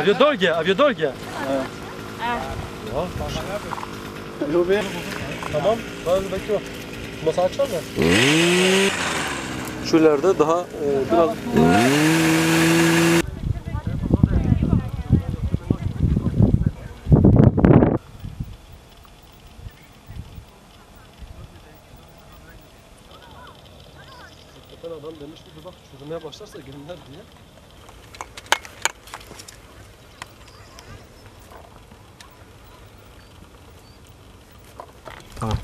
Aviodolge. Tamam, ben bekliyorum. Masa açar mı? Şu ileride daha biraz... Adam demiş ki bak çürümeye başlarsa gelinler diye. Tamam.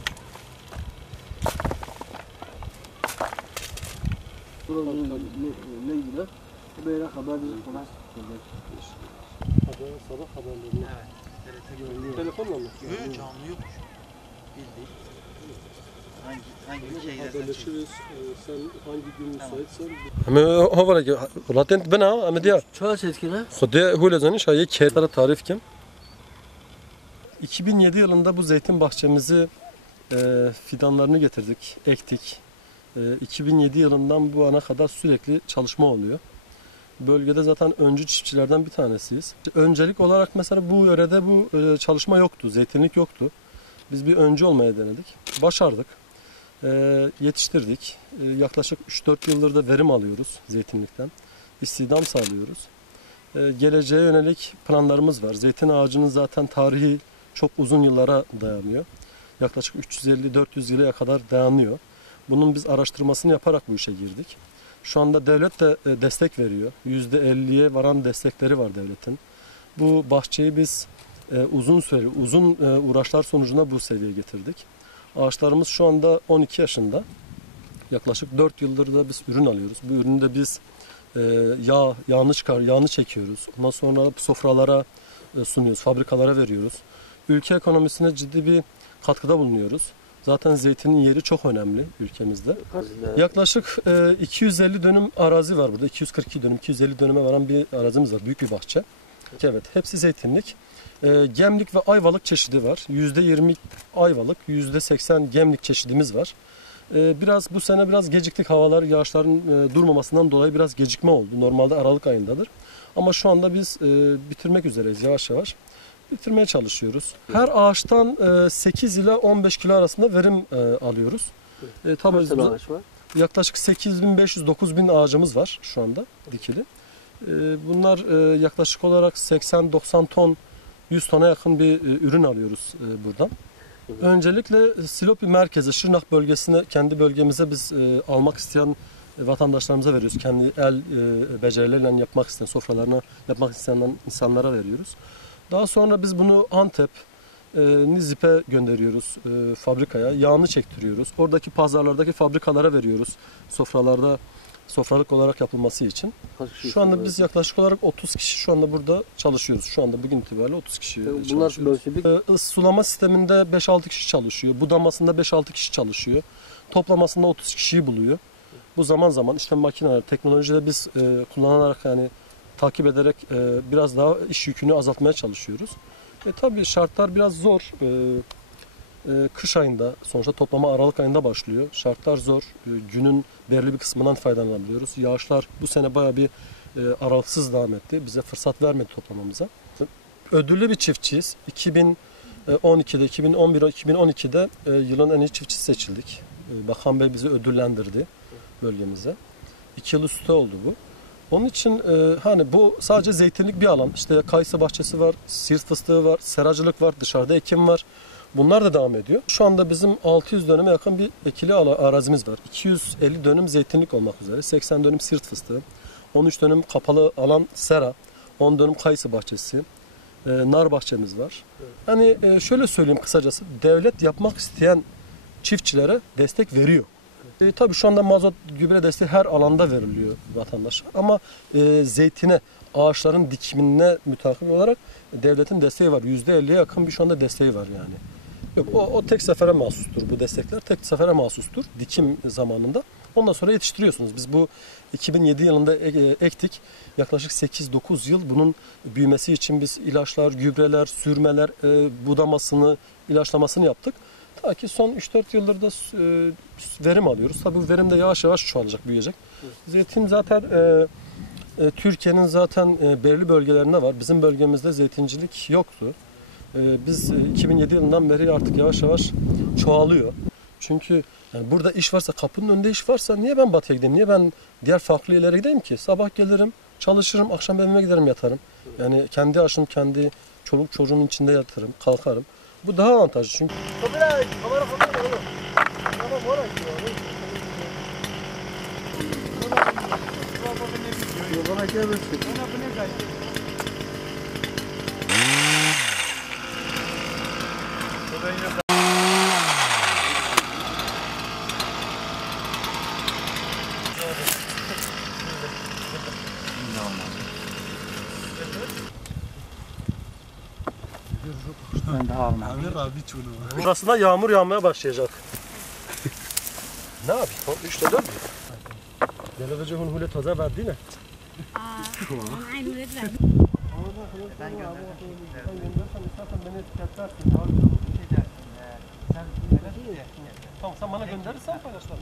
Ne gider? Böyle haber falan. Sabah haberleri. Evet. Telefonla mı? Yok canlı yokmuş. Bildiğin. Hangi ülkeye haberleşiriz. Sen hangi gün müsaitsen. Ama hava ki latent bana ama diye. Çok etkili. Xude hulezani şayet kağıtlara tarif kim? 2007 yılında bu zeytin bahçemizi fidanlarını getirdik, ektik. 2007 yılından bu ana kadar sürekli çalışma oluyor. Bölgede zaten öncü çiftçilerden bir tanesiyiz. Öncelik olarak mesela bu yörede bu çalışma yoktu, zeytinlik yoktu. Biz bir öncü olmaya denedik. Başardık. Yetiştirdik. Yaklaşık 3-4 yıldır da verim alıyoruz zeytinlikten. İstihdam sağlıyoruz. Geleceğe yönelik planlarımız var. Zeytin ağacının zaten tarihi çok uzun yıllara dayanıyor. Yaklaşık 350-400 yıla kadar dayanıyor. Bunun biz araştırmasını yaparak bu işe girdik. Şu anda devlet de destek veriyor. %50'ye varan destekleri var devletin. Bu bahçeyi biz uzun uğraşlar sonucunda bu seviyeye getirdik. Ağaçlarımız şu anda 12 yaşında. Yaklaşık 4 yıldır da biz ürün alıyoruz. Bu ürünü de biz yağını çekiyoruz. Ondan sonra sofralara sunuyoruz, fabrikalara veriyoruz. Ülke ekonomisine ciddi bir katkıda bulunuyoruz. Zaten zeytinin yeri çok önemli ülkemizde. Yaklaşık 250 dönüm arazi var burada. 242 dönüm, 250 dönüme varan bir arazimiz var. Büyük bir bahçe. Evet, hepsi zeytinlik. Gemlik ve ayvalık çeşidi var. %20 ayvalık, %80 gemlik çeşidimiz var. Bu sene biraz geciktik. Havalar, yağışların durmamasından dolayı biraz gecikme oldu. Normalde Aralık ayındadır. Ama şu anda biz bitirmek üzereyiz yavaş yavaş. Bitirmeye çalışıyoruz. Her ağaçtan 8 ile 15 kilo arasında verim alıyoruz. Kaç tane ağaç var? Yaklaşık 8500-9000 ağacımız var şu anda dikili. Bunlar yaklaşık olarak 80-90 ton, 100 tona yakın bir ürün alıyoruz buradan. Öncelikle Silopi merkezi, Şırnak bölgesine, kendi bölgemize biz almak isteyen vatandaşlarımıza veriyoruz. Kendi el becerileriyle yapmak isteyen, sofralarını yapmak isteyen insanlara veriyoruz. Daha sonra biz bunu Antep, Nizip'e gönderiyoruz fabrikaya. Yağını çektiriyoruz. Oradaki pazarlardaki fabrikalara veriyoruz. Sofralık olarak yapılması için. Şu anda biz yaklaşık olarak 30 kişi şu anda burada çalışıyoruz. Şu anda bugün itibariyle 30 kişi çalışıyoruz. Sulama sisteminde 5-6 kişi çalışıyor. Budamasında 5-6 kişi çalışıyor. Toplamasında 30 kişiyi buluyor. Bu zaman zaman işte makineler, teknolojide biz kullanarak yani takip ederek biraz daha iş yükünü azaltmaya çalışıyoruz. Tabii şartlar biraz zor. Kış ayında, sonuçta toplama Aralık ayında başlıyor. Şartlar zor. Günün belirli bir kısmından faydalanabiliyoruz. Yağışlar bu sene bayağı bir aralıksız devam etti. Bize fırsat vermedi toplamamıza. Ödüllü bir çiftçiyiz. 2012'de, 2011, 2012'de yılın en iyi çiftçisi seçildik. Bakan Bey bizi ödüllendirdi bölgemize. 2 yıl üstü oldu bu. Onun için hani bu sadece zeytinlik bir alan. İşte kayısı bahçesi var, siirt fıstığı var, seracılık var, dışarıda ekim var. Bunlar da devam ediyor. Şu anda bizim 600 dönüme yakın bir ekili arazimiz var. 250 dönüm zeytinlik olmak üzere, 80 dönüm siirt fıstığı, 13 dönüm kapalı alan sera, 10 dönüm kayısı bahçesi, nar bahçemiz var. Hani şöyle söyleyeyim kısacası, devlet yapmak isteyen çiftçilere destek veriyor. Tabii şu anda mazot, gübre desteği her alanda veriliyor vatandaşa. Ama zeytine, ağaçların dikimine mütakip olarak devletin desteği var. %50'ye yakın bir şu anda desteği var yani. Yok, o tek sefere mahsustur bu destekler. Tek sefere mahsustur dikim zamanında. Ondan sonra yetiştiriyorsunuz. Biz bu 2007 yılında ektik. Yaklaşık 8-9 yıl bunun büyümesi için biz ilaçlar, gübreler, sürmeler, budamasını, ilaçlamasını yaptık. Ta ki son 3-4 yıldır da verim alıyoruz. Tabii bu verim de yavaş yavaş çoğalacak, büyüyecek. Zeytin zaten Türkiye'nin zaten belirli bölgelerinde var. Bizim bölgemizde zeytincilik yoktu. Biz 2007 yılından beri artık yavaş yavaş çoğalıyor. Çünkü yani burada iş varsa, kapının önünde iş varsa niye ben batıya gideyim? Niye ben diğer farklı yerlere gideyim ki? Sabah gelirim, çalışırım, akşam evime giderim, yatarım. Yani kendi aşım, kendi çoluk çocuğun içinde yatarım, kalkarım. Bu daha avantajlı çünkü. Bana gelmesin. Ben de almam. Burasında yağmur yağmaya başlayacak. Ne yapayım? İşte dön. Gelevece hun hule taze verdi ne? Aynı öyle. Ben gönderdim. Tamam, sen bana gönderirsen paylaşalım.